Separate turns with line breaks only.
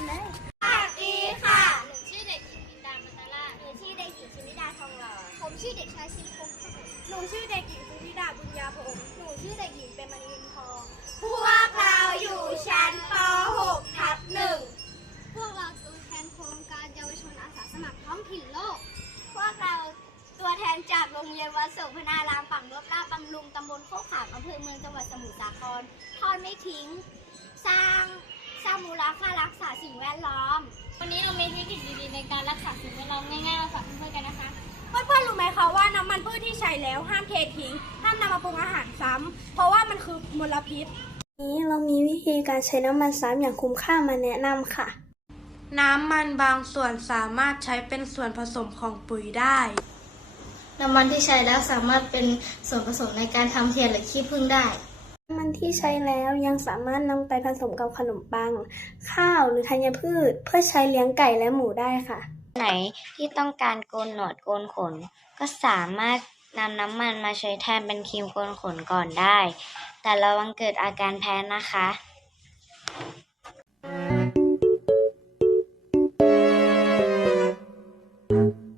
อีค่ะห
นูชื่อเด็กหญิงมินดามัตาลาหน
ูชื่อเด็กหญิงชนิดาทองหล่อผมชื่อเด็กชายชินพงศ์
หนูชื่อเด็กหญิงภูริดาบุญญาผงหนูชื่อเด็กหญิงเป็นมณีทอง
พวกเราอยู่ชั้นป .6 ทับหนึ่งพวกเราตัวแทนโครงการเยาวชนอาสาสมัครท้องถิ่นโลก พวกเราตัวแทนจากโรงเรียนวัดโสพนารามฝั่งลบลาดบำรุงตำบลโคกขามอำเภอเมืองจังหวัดสมุทรสาครทอดไม่ทิ้ง สร้าง ลค่ารักษาสิ่งแวดล้อม
วันนี้เรามีเทคนิคดีๆในการรักษาสิ่งแวดล้อมง่ายๆมาฝากเพื่อนๆกันนะคะ
เพื่อนๆรู้ไหมคะว่าน้ำมันพืชที่ใช้แล้วห้ามเททิ้ง ห้ามนำมาปรุงอาหารซ้ำ เพราะว่ามันคือมลพิษ
นี้เรามีวิธีการใช้น้ำมันซ้ำอย่างคุ้มค่ามาแนะนำค่ะ
น้ำมันบางส่วนสามารถใช้เป็นส่วนผสมของปุ๋ยได้
น้ำมันที่ใช้แล้วสามารถเป็นส่วนผสมในการทำเทียนหรือขี้ผึ้งได้น้ำ
มันที่ใช้แล้วยังสามารถนำไปผสมกับขนมปัง ข้าวหรือธัญพืช เพื่อใช้เลี้ยงไก่และหมูได้ค่ะ
ไหนที่ต้องการโกนหนวดโกนขน ก็สามารถนำน้ำมันมาใช้แทนเป็นครีมโกนขนก่อนได้ แต่ระวังเกิดอาการแพ้นะคะ Thank you.